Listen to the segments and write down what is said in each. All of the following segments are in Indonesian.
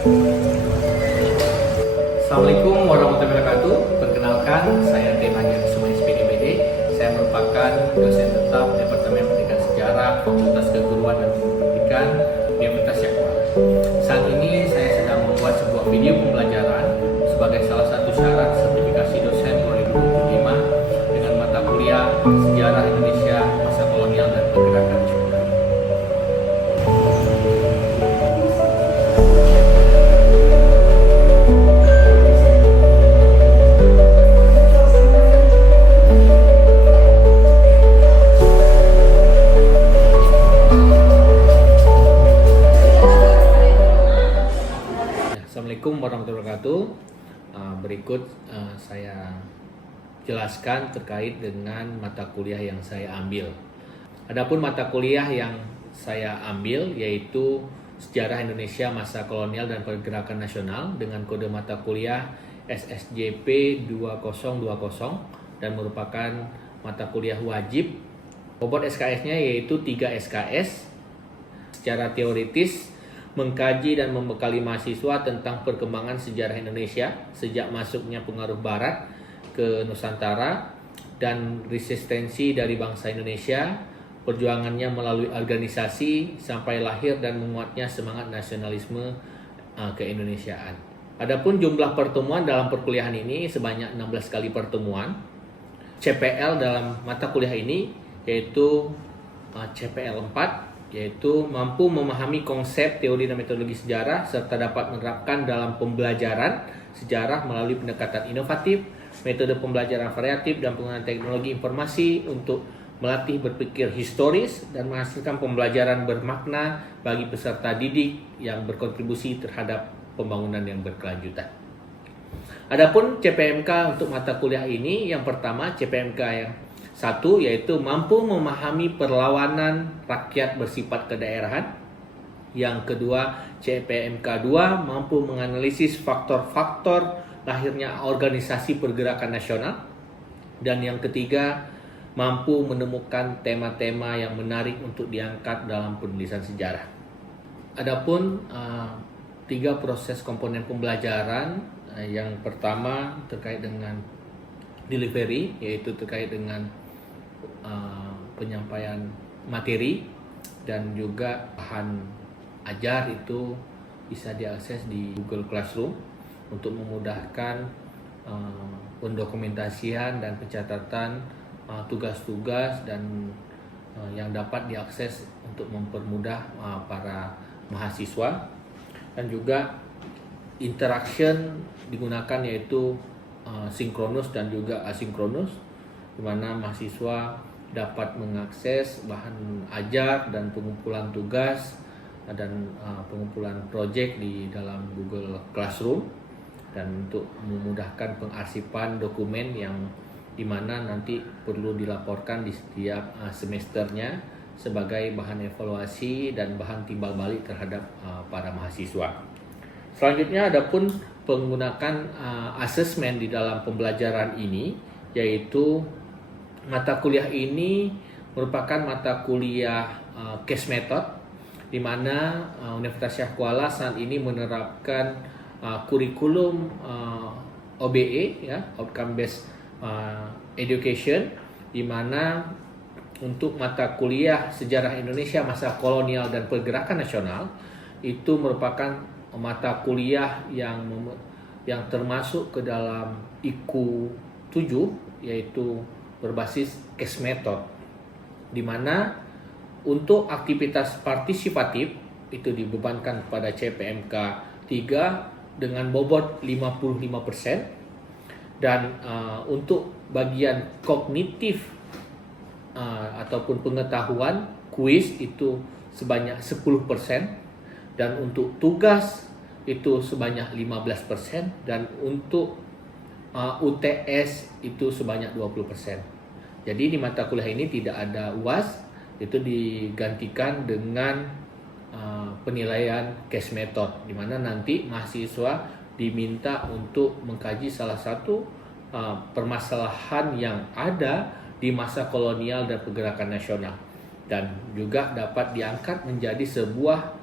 Assalamualaikum warahmatullahi wabarakatuh. Perkenalkan, saya T. Haji Suma SPDBD. Saya merupakan dosen tetap Departemen Pendidikan Sejarah Fakultas Keguruan dan Pendidikan Universitas Syahkuala. Saat ini saya sedang membuat sebuah video pembelajaran sebagai salah satu syarat sertifikasi dosen 2025 dengan mata kuliah Sejarah Indonesia Masa Kolonial dan Pergerakan Nasional. Assalamualaikum warahmatullahi wabarakatuh. Berikut saya jelaskan terkait dengan mata kuliah yang saya ambil. Adapun mata kuliah yang saya ambil yaitu Sejarah Indonesia Masa Kolonial dan Pergerakan Nasional dengan kode mata kuliah SSJP 2020 dan merupakan mata kuliah wajib. Bobot SKS-nya yaitu 3 SKS. Secara teoritis mengkaji dan membekali mahasiswa tentang perkembangan sejarah Indonesia sejak masuknya pengaruh Barat ke Nusantara dan resistensi dari bangsa Indonesia, perjuangannya melalui organisasi sampai lahir dan menguatnya semangat nasionalisme keindonesiaan. Adapun jumlah pertemuan dalam perkuliahan ini sebanyak 16 kali pertemuan. CPL dalam mata kuliah ini yaitu CPL 4, yaitu mampu memahami konsep, teori, dan metodologi sejarah serta dapat menerapkan dalam pembelajaran sejarah melalui pendekatan inovatif, metode pembelajaran variatif, dan penggunaan teknologi informasi untuk melatih berpikir historis dan menghasilkan pembelajaran bermakna bagi peserta didik yang berkontribusi terhadap pembangunan yang berkelanjutan. Adapun CPMK untuk mata kuliah ini, yang pertama CPMK yang 1 yaitu mampu memahami perlawanan rakyat bersifat kedaerahan. Yang kedua, CPMK 2 mampu menganalisis faktor-faktor lahirnya organisasi pergerakan nasional. Dan yang ketiga, mampu menemukan tema-tema yang menarik untuk diangkat dalam penulisan sejarah. Adapun 3 proses komponen pembelajaran, yang pertama terkait dengan delivery, yaitu terkait dengan penyampaian materi dan juga bahan ajar itu bisa diakses di Google Classroom untuk memudahkan pendokumentasian dan pencatatan tugas-tugas dan yang dapat diakses untuk mempermudah para mahasiswa. Dan juga interaction digunakan yaitu sinkronus dan juga asinkronus, di mana mahasiswa dapat mengakses bahan ajar dan pengumpulan tugas dan pengumpulan proyek di dalam Google Classroom, dan untuk memudahkan pengarsipan dokumen yang dimana nanti perlu dilaporkan di setiap semesternya sebagai bahan evaluasi dan bahan timbal balik terhadap para mahasiswa. Selanjutnya adapun penggunaan asesmen di dalam pembelajaran ini, yaitu mata kuliah ini merupakan mata kuliah case method, di mana Universitas Syahkuala saat ini menerapkan kurikulum OBE, ya, Outcome Based Education, di mana untuk mata kuliah Sejarah Indonesia Masa Kolonial dan Pergerakan Nasional itu merupakan mata kuliah yang termasuk ke dalam IKU 7, yaitu berbasis case method, di mana untuk aktivitas partisipatif itu dibebankan kepada CPMK 3 dengan bobot 55%, dan untuk bagian kognitif ataupun pengetahuan kuis itu sebanyak 10%, dan untuk tugas itu sebanyak 15%, dan untuk UTS itu sebanyak 20%. Jadi di mata kuliah ini tidak ada UAS, itu digantikan dengan penilaian case method, di mana nanti mahasiswa diminta untuk mengkaji salah satu permasalahan yang ada di masa kolonial dan pergerakan nasional, dan juga dapat diangkat menjadi sebuah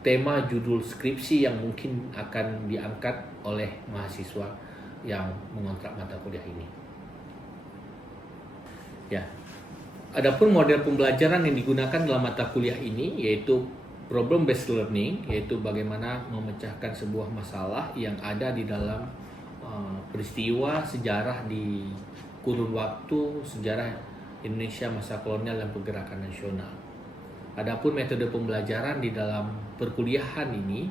tema judul skripsi yang mungkin akan diangkat oleh mahasiswa yang mengontrak mata kuliah ini. Ya. Adapun model pembelajaran yang digunakan dalam mata kuliah ini yaitu problem based learning, yaitu bagaimana memecahkan sebuah masalah yang ada di dalam peristiwa sejarah di kurun waktu sejarah Indonesia masa kolonial dan pergerakan nasional. Adapun metode pembelajaran di dalam perkuliahan ini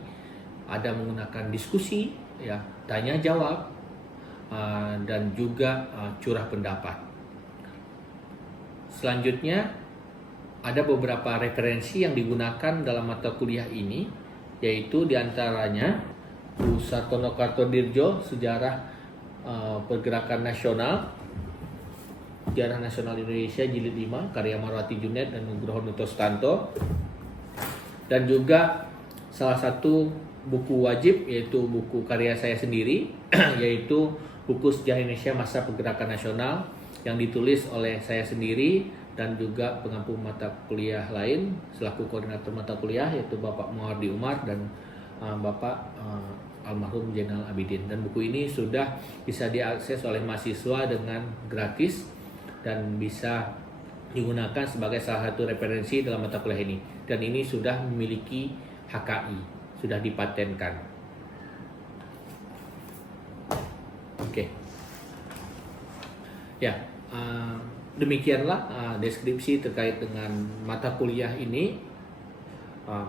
ada menggunakan diskusi, ya, tanya jawab, dan juga curah pendapat. Selanjutnya ada beberapa referensi yang digunakan dalam mata kuliah ini, yaitu diantaranya Bu Sartono Kartodirjo, Sejarah Pergerakan Nasional, Sejarah Nasional Indonesia Jilid 5, karya Marwati Junaid dan Nugroho Nutostanto. Dan juga salah satu buku wajib, yaitu buku karya saya sendiri, yaitu buku Sejarah Indonesia Masa Pergerakan Nasional, yang ditulis oleh saya sendiri dan juga pengampu mata kuliah lain selaku koordinator mata kuliah, yaitu Bapak Muhardi Umar dan Bapak almarhum Zainal Abidin. Dan buku ini sudah bisa diakses oleh mahasiswa dengan gratis dan bisa digunakan sebagai salah satu referensi dalam mata kuliah ini. Dan ini sudah memiliki HKI, sudah dipatenkan. Oke. Ya, demikianlah deskripsi terkait dengan mata kuliah ini.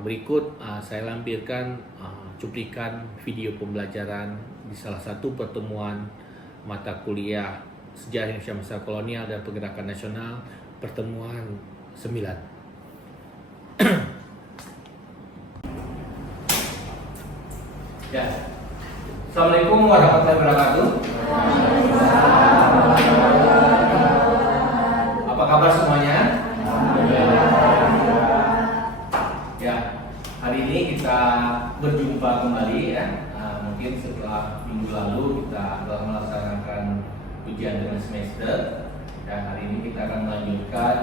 Berikut saya lampirkan cuplikan video pembelajaran di salah satu pertemuan mata kuliah Sejarah Indonesia Masa Kolonial dan Pergerakan Nasional, pertemuan 9. Ya. Assalamualaikum warahmatullahi wabarakatuh. Apa kabar semuanya? Ya, hari ini kita berjumpa kembali, ya. Mungkin setelah minggu lalu kita telah melaksanakan ujian dengan semester, dan hari ini kita akan melanjutkan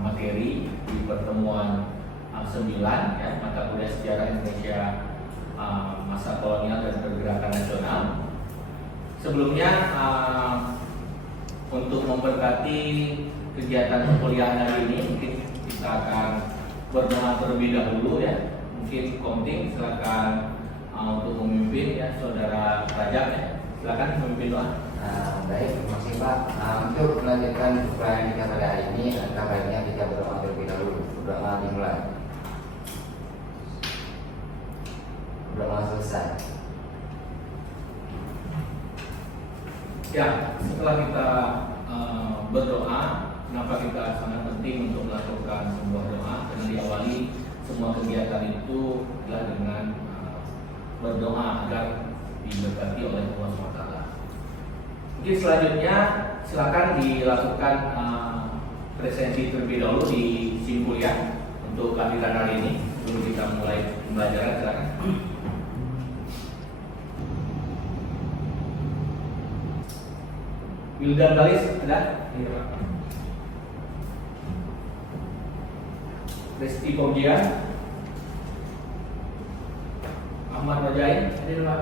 materi di pertemuan 9, ya, mata kuliah Sejarah Indonesia Masa Kolonial dan Pergerakan Nasional. Sebelumnya, untuk memberkati kegiatan perkuliahan hari ini, mungkin kita akan berdoa terlebih dahulu, ya. Mungkin Komting silakan untuk memimpin, ya, Saudara Rajab, ya. Silakan memimpin doa. Baik, terima kasih Pak. Untuk melanjutkan perkuliahan kita pada hari ini, langkah baiknya kita berdoa terlebih dahulu. Berdoa dimulai. Berdoa selesai. Ya, setelah kita berdoa, kenapa kita sangat penting untuk melakukan sebuah doa? Karena diawali semua kegiatan itu adalah dengan berdoa agar diberkati oleh Allah SWT. Mungkin selanjutnya silakan dilakukan presensi terlebih dahulu di SIM kuliah untuk kehadiran hari ini. Sebelum kita mulai pembelajaran, silakan. Wildan Galis ada? Resti Komjian, Ahmad Rajain, hadir Pak.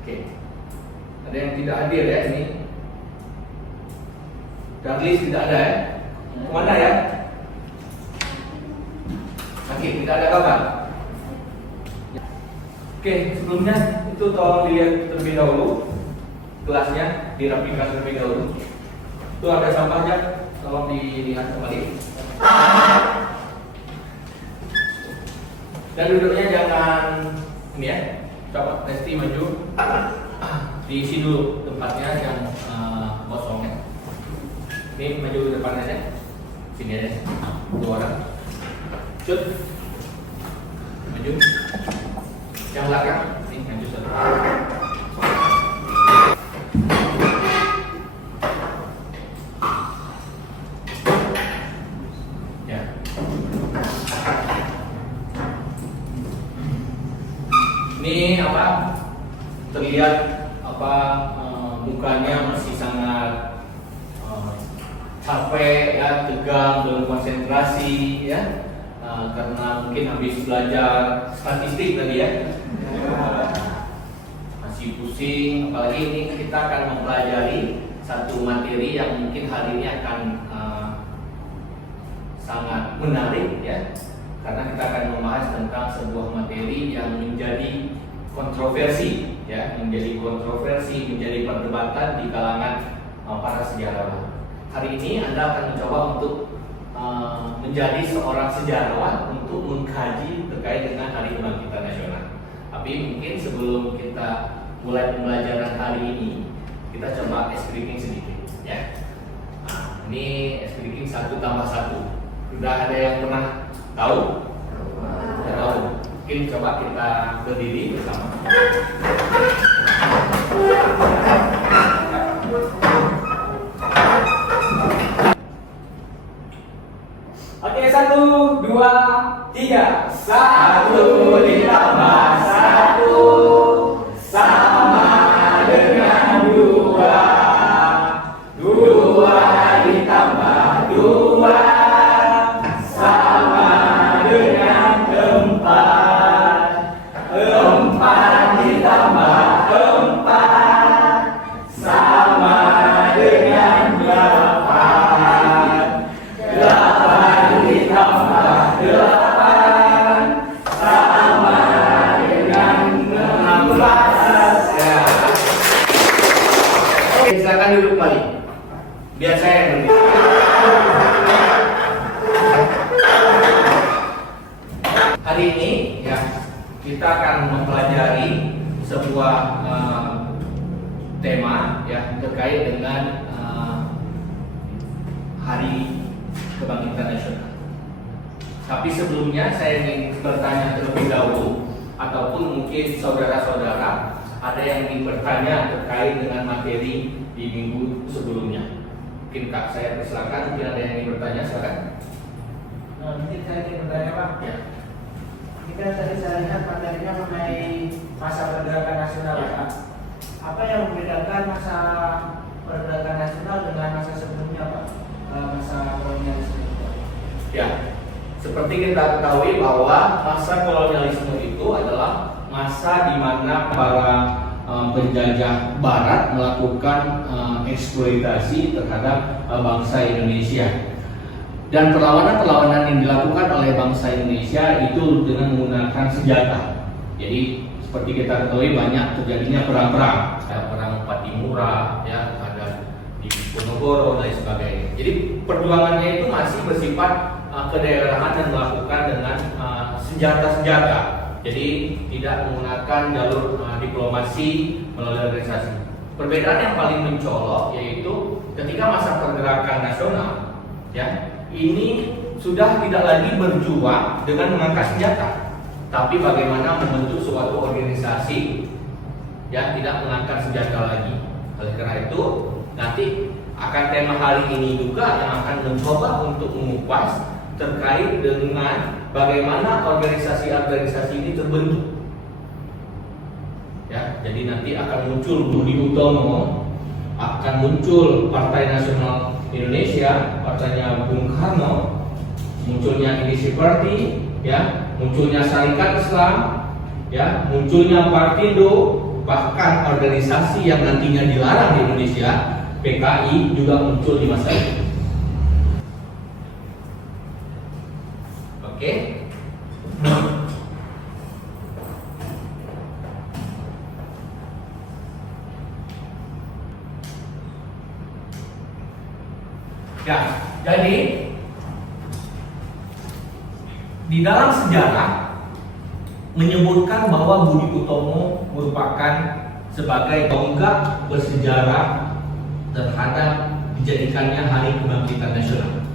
Oke. Ada yang tidak hadir, ya, ini. Douglas tidak ada, ya. Kemana, ya? Oke, tidak ada kabar. Oke, sebelumnya itu tolong dilihat terlebih dahulu. Kelasnya dirapikan terlebih dahulu. Itu ada sampahnya, tolong dilihat kembali. Dan duduknya jangan ini, ya. Coba Resti maju. Diisi dulu tempatnya yang kosong, ya. Ini maju ke depan aja. Sini aja. 2 orang. Cut. Maju. Yang belakang, ini maju satu. Ya. Ini apa? Terlihat mukanya masih sangat capek, ya, tegang, belum konsentrasi, ya, karena mungkin habis belajar statistik tadi ya, masih pusing. Apalagi ini kita akan mempelajari satu materi yang mungkin hari ini akan sangat menarik ya, karena kita akan membahas tentang sebuah materi yang menjadi kontroversi ya, menjadi perdebatan di kalangan para sejarawan. Hari ini Anda akan mencoba untuk menjadi seorang sejarawan untuk mengkaji terkait dengan Hari Kebangkitan Nasional. Tapi mungkin sebelum kita mulai pembelajaran hari ini, kita coba ice breaking sedikit ya. Nah, ini ice breaking 1+1. Sudah ada yang pernah tahu? Tidak tahu. Mungkin coba kita berdiri bersama. Oke, 1, 2, 3. 1 ditambah 1 sama dengan 2. 2 ditambah 2 sama dengan 4. 4 ditambah 4 sama dengan 8. 8 ditambah 8 sama dengan 16 ya. Oke, silakan duduk kembali. Biar saya yang berdiri. Hari ini ya, kita akan mempelajari sebuah tema ya terkait dengan Hari Kebangkitan Nasional. Tapi sebelumnya saya ingin bertanya terlebih dahulu, ataupun mungkin saudara-saudara ada yang ingin bertanya terkait dengan materi di minggu sebelumnya. Mungkin Kak, saya persilakan. Mungkin ada yang ingin bertanya, silakan. Mungkin saya ingin bertanya, Pak. Ya. Ini kan tadi saya lihat materinya mengenai masa pergerakan nasional, Ya. Pak. Apa yang membedakan masa pergerakan nasional dengan masa sebelumnya, Pak? Masa kolonialisme. Ya, seperti kita ketahui bahwa masa kolonialisme itu adalah masa di mana para penjajah Barat melakukan eksploitasi terhadap bangsa Indonesia. Dan perlawanan-perlawanan yang dilakukan oleh bangsa Indonesia itu dengan menggunakan senjata. Jadi seperti kita ketahui banyak terjadinya perang-perang, ya, perang Patimura, ya, ada di Ponorogo dan lain sebagainya. Jadi perjuangannya itu masih bersifat kedaerahan dan melakukan dengan senjata-senjata. Jadi tidak menggunakan jalur diplomasi melalui organisasi. Perbedaan yang paling mencolok yaitu ketika masa pergerakan nasional, ya, ini sudah tidak lagi berjuang dengan mengangkat senjata, tapi bagaimana membentuk suatu organisasi yang tidak mengangkat senjata lagi. Oleh karena itu, nanti akan tema hari ini juga yang akan mencoba untuk mengupas terkait dengan bagaimana organisasi-organisasi ini terbentuk. Ya, jadi nanti akan muncul Budi Utomo, akan muncul Partai Nasional Indonesia, partainya Bung Karno, munculnya Indonesia Party, ya, munculnya Syarikat Islam, ya, munculnya Partindo, bahkan organisasi yang nantinya dilarang di Indonesia, PKI, juga muncul di masa itu. Oke. Ya, jadi di dalam sejarah menyebutkan bahwa Budi Utomo merupakan sebagai tonggak bersejarah terhadap dijadikannya Hari Kebangkitan Nasional,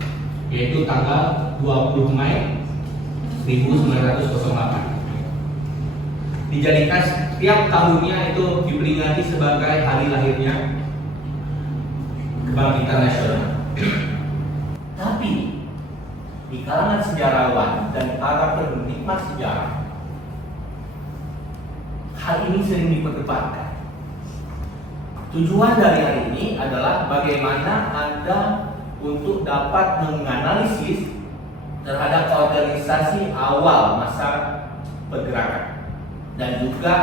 yaitu tanggal 20 Mei 1908. Dijadikan setiap tahunnya itu diperingati sebagai hari lahirnya Kebangkitan Nasional. Tapi di kalangan sejarawan dan para penikmat sejarah, hal ini sering diperdebatkan. Tujuan dari hari ini adalah bagaimana Anda untuk dapat menganalisis terhadap organisasi awal masa pergerakan, dan juga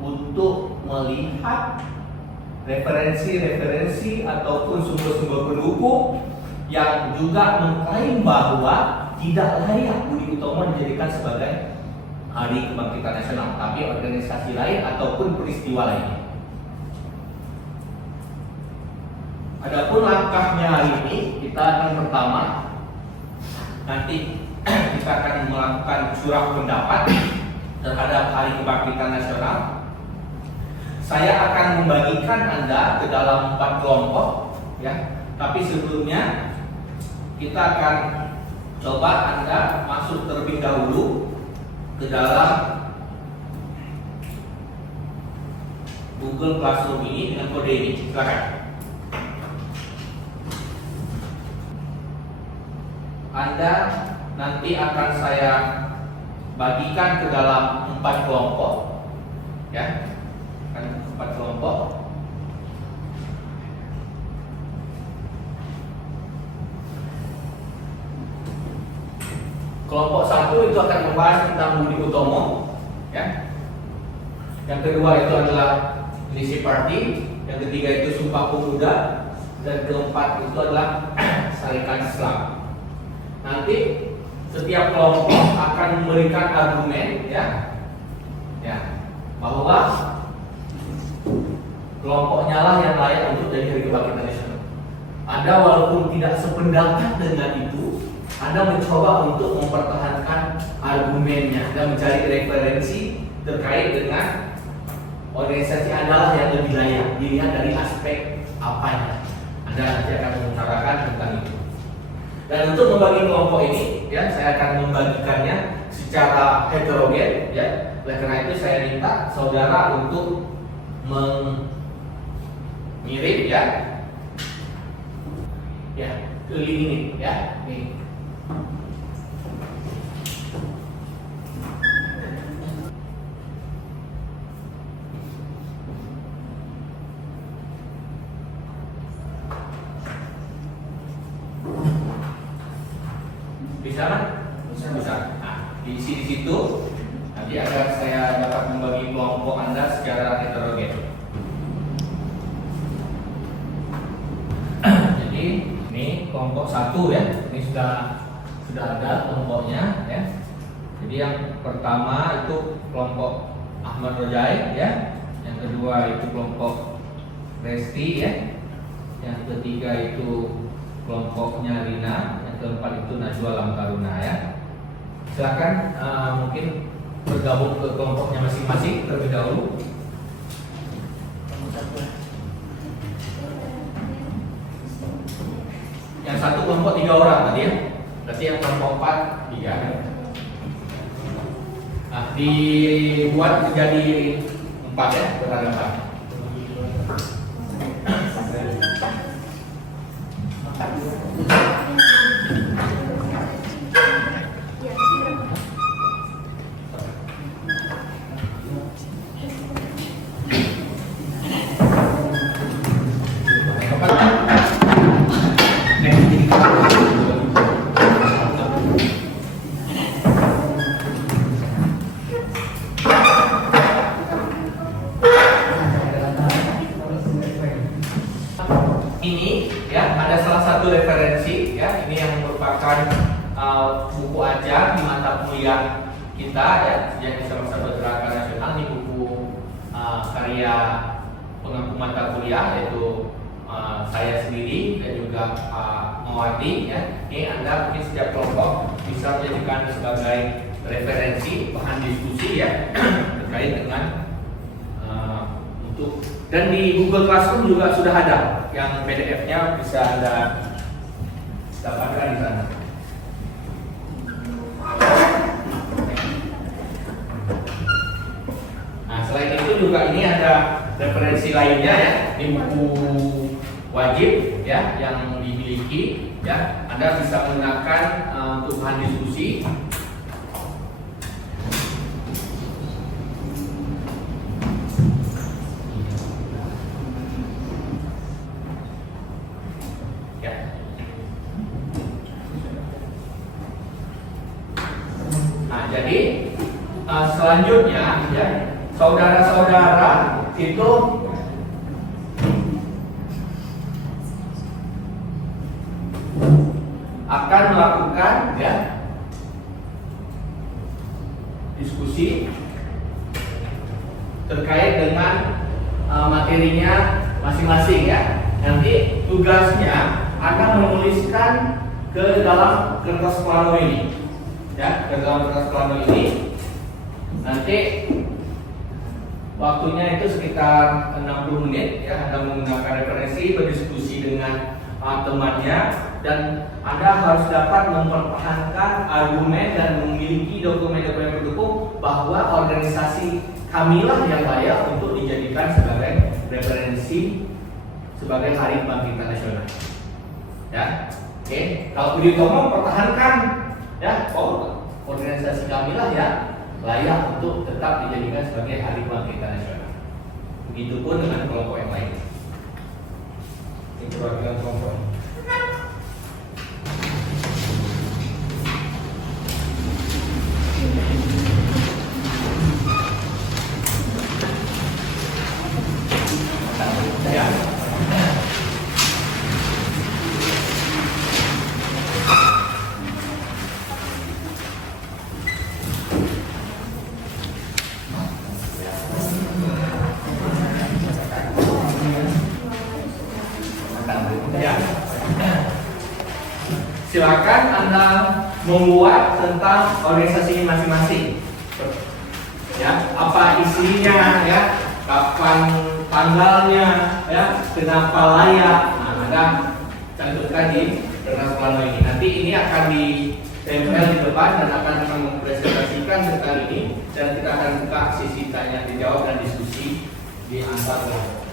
untuk melihat referensi-referensi ataupun sumber-sumber pendukung yang juga mengklaim bahwa tidak layak Budi Utomo dijadikan sebagai Hari Kebangkitan Nasional, tapi organisasi lain ataupun peristiwa lainnya. Adapun langkahnya hari ini, kita akan pertama nanti kita akan melakukan curah pendapat terhadap Hari Kebangkitan Nasional. Saya akan membagikan Anda ke dalam 4 kelompok, ya. Tapi sebelumnya kita akan coba Anda masuk terlebih dahulu ke dalam Google Classroom ini dengan kode ini. Silakan. Anda nanti akan saya bagikan ke dalam 4 kelompok, ya, 4 kelompok. Kelompok 1 itu akan membahas tentang Budi Utomo, ya. Yang kedua itu adalah Leadership Party, yang ketiga itu Sumpah Pemuda, dan keempat itu adalah Syarikat Islam. Nanti setiap kelompok akan memberikan argumen, ya, bahwa kelompoknya lah yang layak untuk jadi Hari Kebangkitan Nasional. Anda walaupun tidak sependapat dengan itu, Anda mencoba untuk mempertahankan argumennya dan mencari referensi terkait dengan organisasi Anda lah yang lebih layak, dilihat dari aspek apanya. Anda nanti akan mengutarakan tentang itu. Dan untuk membagi kelompok ini, ya, saya akan membagikannya secara heterogen, ya. Oleh karena itu saya minta saudara untuk mengirim, ya, ke link ini, ya, nih. Bisa kan? Bisa. Nah, diisi di situ. Nanti agar saya dapat membagi kelompok Anda secara heterogen. Jadi ini kelompok 1, ya. Ini sudah ada kelompoknya, ya. Jadi yang pertama itu kelompok Ahmad Rojai, ya. Yang kedua itu kelompok Resti, ya. Yang ketiga itu kelompoknya Rina. Keempat itu Najwa Lamkaruna, ya. Silakan mungkin bergabung ke kelompoknya masing-masing terlebih dahulu. Yang satu kelompok 3 orang tadi, ya. Berarti yang kelompok 4 3. Nah, dibuat menjadi 4, ya, berhadapan. Ini, ya, ada salah satu referensi, ya, ini yang merupakan buku ajar di mata kuliah kita, ya, yang bisa masa pergerakan nasional. Ini buku karya pengampu mata kuliah, yaitu saya sendiri dan juga Mawati, ya. Ini Anda mungkin setiap kelompok bisa menjadikan sebagai referensi bahan diskusi, ya, terkait dengan dan di Google Classroom juga sudah ada yang PDF-nya, bisa Anda dapatkan di sana. Nah, selain itu juga ini ada referensi lainnya, ya. Ini buku wajib, ya, yang dimiliki, ya. Anda bisa menggunakan untuk bahan diskusi. jadi selanjutnya ya, saudara-saudara itu akan melakukan ya diskusi terkait dengan materinya masing-masing ya. Nanti tugasnya akan menuliskan ke dalam kertas plano ini ya, ke dalam kertas plano ini. Nanti waktunya itu sekitar 60 menit ya. Anda menggunakan referensi, berdiskusi dengan temannya, dan Anda harus dapat mempertahankan argumen dan memiliki dokumen-dokumen pendukung bahwa organisasi kamilah yang layak untuk dijadikan sebagai referensi sebagai Hari Kebangkitan Nasional. Ya, oke. Kalau Budi Utomo pertahankan ya, organisasi kamilah ya layak untuk tetap dijadikan sebagai Hari Kebangkitan Nasional. Begitupun dengan kelompok yang lain. Ini perwakilan kelompok. Ya. Ya. Silakan Anda membuat tentang organisasi masing-masing. Ya, apa isinya ya, kapan tanggalnya ya, kenapa layak. Nah, Anda cantumkan di kertas plano ini. Nanti ini akan ditempel di depan dan akan mempresentasikan tentang ini, dan kita akan buka sesi tanya dijawab dan diskusi di antar kelompok.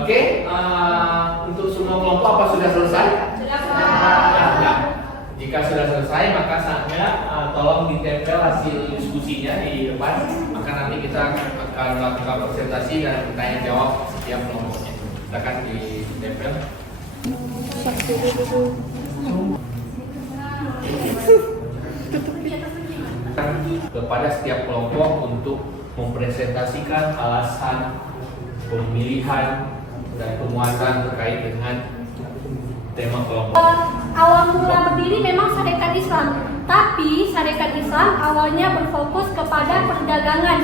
Oke, untuk semua kelompok apa sudah selesai? Sudah selesai. Ya. Jika sudah selesai, maka saatnya tolong ditempel hasil diskusinya di depan. Maka nanti kita akan melakukan presentasi dan tanya jawab setiap kelompoknya. Silakan ditempel. Kepada setiap kelompok untuk mempresentasikan alasan pemilihan dan pemuatan terkait dengan tema kelompok. Awal mula berdiri memang Sarekat Islam, tapi Sarekat Islam awalnya berfokus kepada perdagangan,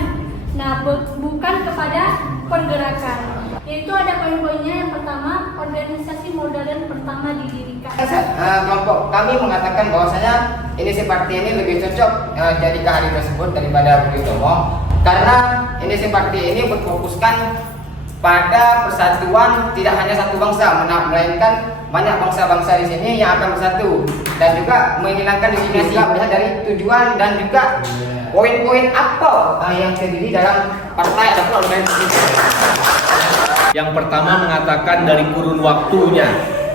nah bukan kepada pergerakan. Yaitu ada poin-poinnya. Yang pertama, organisasi modern pertama didirikan. Kelompok kami mengatakan bahwasanya Indonesia Party ini lebih cocok jadi ke hari tersebut daripada Budi Utomo, karena Indonesia Party ini berfokuskan pada persatuan tidak hanya satu bangsa, melainkan banyak bangsa-bangsa di sini yang akan bersatu, dan juga menghilangkan diskriminasi melihat dari tujuan dan juga poin-poin apa yang terdiri dalam partai ataupun organisasi. Yang pertama mengatakan dari kurun waktunya,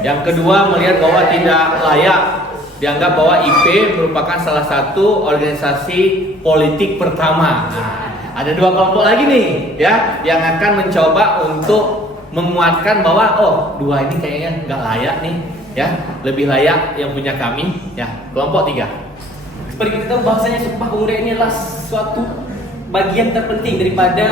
yang kedua melihat bahwa tidak layak, dianggap bahwa IP merupakan salah satu organisasi politik pertama. Nah, ada dua kelompok lagi nih ya yang akan mencoba untuk menguatkan bahwa dua ini kayaknya nggak layak nih ya, lebih layak yang punya kami ya. Kelompok 3. Seperti kita tahu bahwasanya Sumpah Pemuda ini adalah suatu bagian terpenting daripada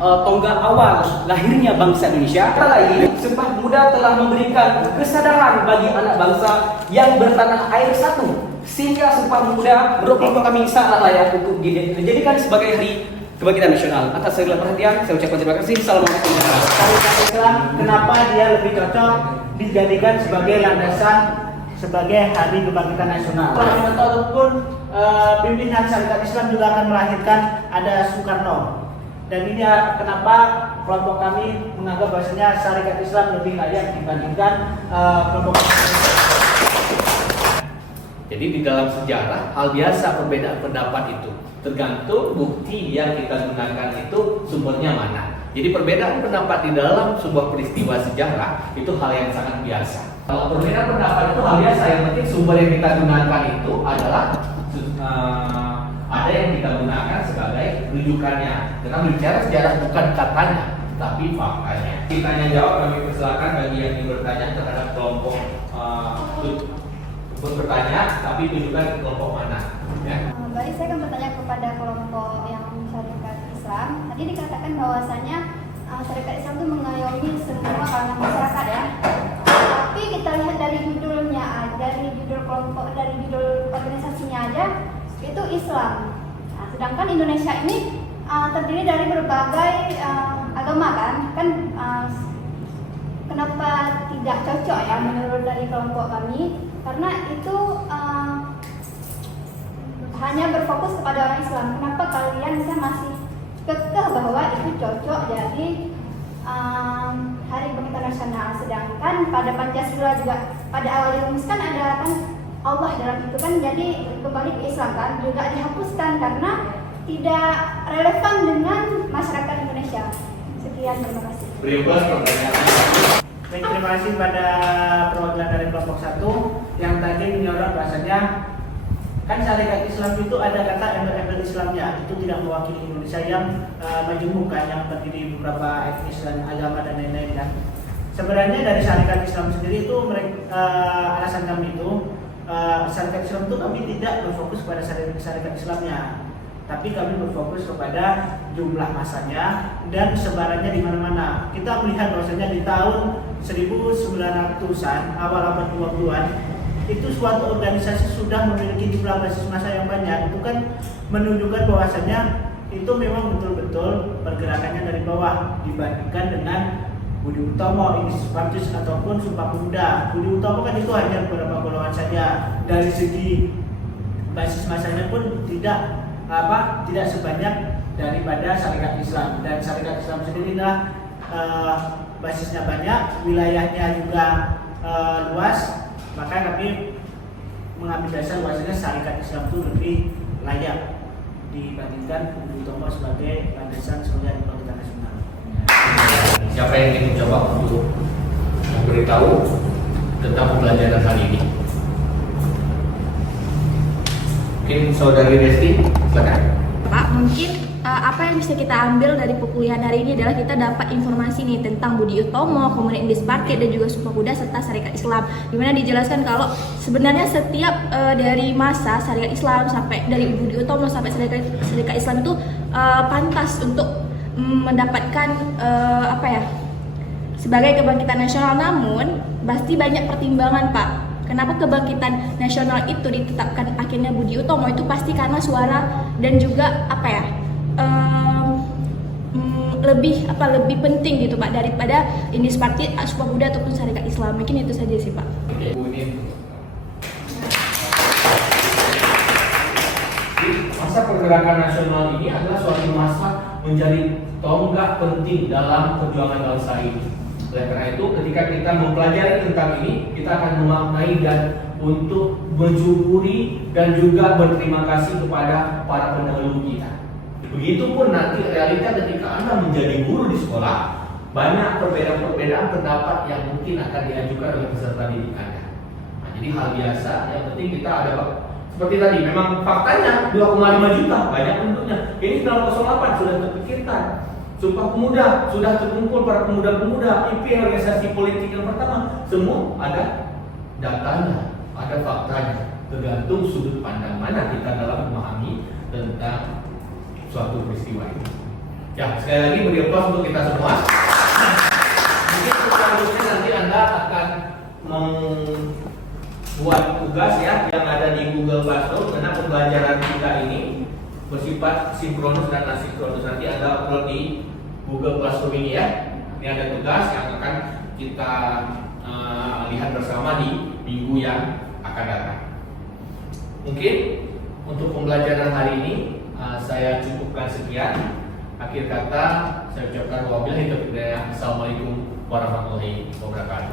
tonggak awal lahirnya bangsa Indonesia. Apalagi Sumpah Pemuda telah memberikan kesadaran bagi anak bangsa yang bertanah air satu, sehingga Sumpah Pemuda menurut kelompok kami sangat layak untuk dijadikan sebagai Hari Kebangkitan Nasional. Atas segala perhatian, saya ucapkan terima kasih. Assalamualaikum warahmatullahi wabarakatuh. Sarekat Islam, kenapa dia lebih cocok dijadikan sebagai landasan sebagai Hari Kebangkitan Nasional? Ataupun pimpinan Sarekat Islam juga akan melahirkan ada Soekarno. Dan ini kenapa kelompok kami menganggap bahwasanya Sarekat Islam lebih layak dibandingkan kelompok. Jadi di dalam sejarah hal biasa perbedaan pendapat itu, tergantung bukti yang kita gunakan itu sumbernya mana. Jadi perbedaan pendapat di dalam sebuah peristiwa sejarah itu hal yang sangat biasa. Kalau perbedaan pendapat itu hal biasa, yang penting sumber yang kita gunakan itu adalah ada yang kita gunakan sebagai rujukannya. Karena berbicara sejarah bukan katanya, tapi faktanya. Tanya jawab, kami persilakan bagi yang ingin bertanya terhadap kelompok bertanya, tapi tunjukkan ke kelompok mana. Ya. Baik, saya akan bertanya kepada kelompok yang Syarikat Islam. Tadi dikatakan bahwasanya Syarikat Islam itu mengayomi semua kalangan masyarakat ya. Tapi kita lihat dari judulnya, dari judul kelompok, dari judul organisasinya aja itu Islam. Nah, sedangkan Indonesia ini terdiri dari berbagai agama kan kenapa tidak cocok ya menurut dari kelompok kami, karena itu hanya berfokus kepada orang Islam. Kenapa kalian bisa masih kekeh bahwa itu cocok jadi Hari Kebangkitan Nasional, sedangkan pada Pancasila juga pada awal dirumuskan ada kan Allah dalam itu kan, jadi kembali ke Islam kan juga dihapuskan karena tidak relevan dengan masyarakat Indonesia. Sekian, terima kasih. Berikut pertanyaan. Baik, terima kasih pada perwakilan dari kelompok 1 yang tadi menyorot bahasanya kan Syarikat Islam itu ada kata embel-embel Islamnya, itu tidak mewakili Indonesia yang majemuk kan, yang terdiri beberapa etnis dan agama dan lain-lain kan. Sebenarnya dari Syarikat Islam sendiri itu alasan kami itu Syarikat Islam itu kami tidak berfokus pada Syarikat Islamnya, tapi kami berfokus kepada jumlah masanya dan sebarannya di mana-mana. Kita melihat bahwasanya di tahun 1900-an, awal abad 20-an, itu suatu organisasi sudah memiliki jumlah basis massa yang banyak. Itu kan menunjukkan bahwasanya itu memang betul-betul pergerakannya dari bawah dibandingkan dengan Budi Utomo, Indis Partis ataupun Sumpah Pemuda. Budi Utomo kan itu hanya beberapa golongan saja. Dari segi basis massanya pun tidak sebanyak daripada Syarikat Islam, dan Syarikat Islam sendiri basisnya banyak, wilayahnya juga luas, maka kami mengambil dasar bahwasanya Syarikat Islam itu lebih layak dibandingkan Budi Utomo sebagai landasan Hari Kebangkitan Nasional. Siapa yang ingin mencoba untuk memberitahu tentang pembelajaran hari ini? Mungkin Saudari Resti, silakan. Pak, mungkin apa yang bisa kita ambil dari perkuliahan hari ini adalah kita dapat informasi nih tentang Budi Utomo, kemudian Indis Partis dan juga Sumpah Pemuda serta Syarikat Islam. Di mana dijelaskan kalau sebenarnya setiap dari masa Syarikat Islam sampai dari Budi Utomo sampai Syarikat Islam itu pantas untuk mendapatkan sebagai kebangkitan nasional, namun pasti banyak pertimbangan, Pak. Kenapa kebangkitan nasional itu ditetapkan akhirnya Budi Utomo, itu pasti karena suara dan juga lebih penting gitu Pak daripada Indis Partis, Sumpah Pemuda ataupun Syarikat Islam. Mungkin itu saja sih Pak. Oke, Bu ini. Masa pergerakan nasional ini adalah suatu masa menjadi tonggak penting dalam perjuangan bangsa ini. Oleh karena itu, ketika kita mempelajari tentang ini, kita akan memaknai dan untuk mensyukuri dan juga berterima kasih kepada para pendahulu kita. Begitupun nanti realita ketika Anda menjadi guru di sekolah, banyak perbedaan pendapat yang mungkin akan diajukan oleh peserta didik Anda. Nah, jadi hal biasa, yang penting kita ada seperti tadi, memang faktanya 2,5 juta, banyak penduduknya. Ini 908 sudah terpikirkan. Sumpah Pemuda sudah terkumpul para pemuda-pemuda, IP organisasi politik yang pertama, semua ada datanya, ada faktanya. Tergantung sudut pandang mana kita dalam memahami tentang suatu peristiwa ini. Ya, sekali lagi beri aplaus untuk kita semua. Mungkin selanjutnya nanti Anda akan membuat tugas ya yang ada di Google Classroom, karena pembelajaran kita ini bersifat sinkronus dan asinkronus. Nanti Anda upload di Google Classroom ini ya. Ini ada tugas yang akan kita lihat bersama di minggu yang akan datang. Mungkin untuk pembelajaran hari ini saya cukupkan sekian. Akhir kata saya ucapkan wabillahi taufiq wal hidayah. Assalamualaikum warahmatullahi wabarakatuh.